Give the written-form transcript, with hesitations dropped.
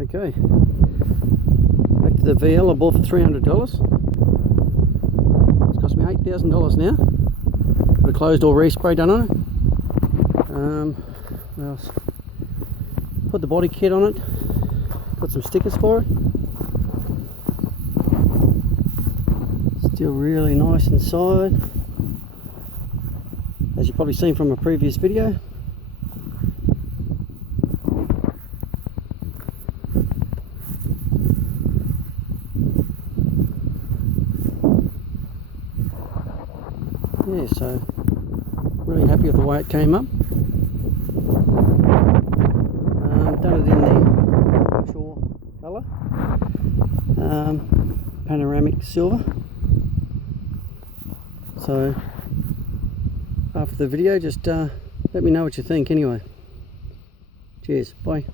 Okay, back to the VL I bought for $300. It's cost me $8,000 now. Got a closed door respray done on it. What else? Put the body kit on it. Got some stickers for it. Still really nice inside, as you've probably seen from a previous video. Yeah, so really happy with the way it came up. Done it in the shore colour, panoramic silver. So after the video, just let me know what you think anyway. Cheers, bye.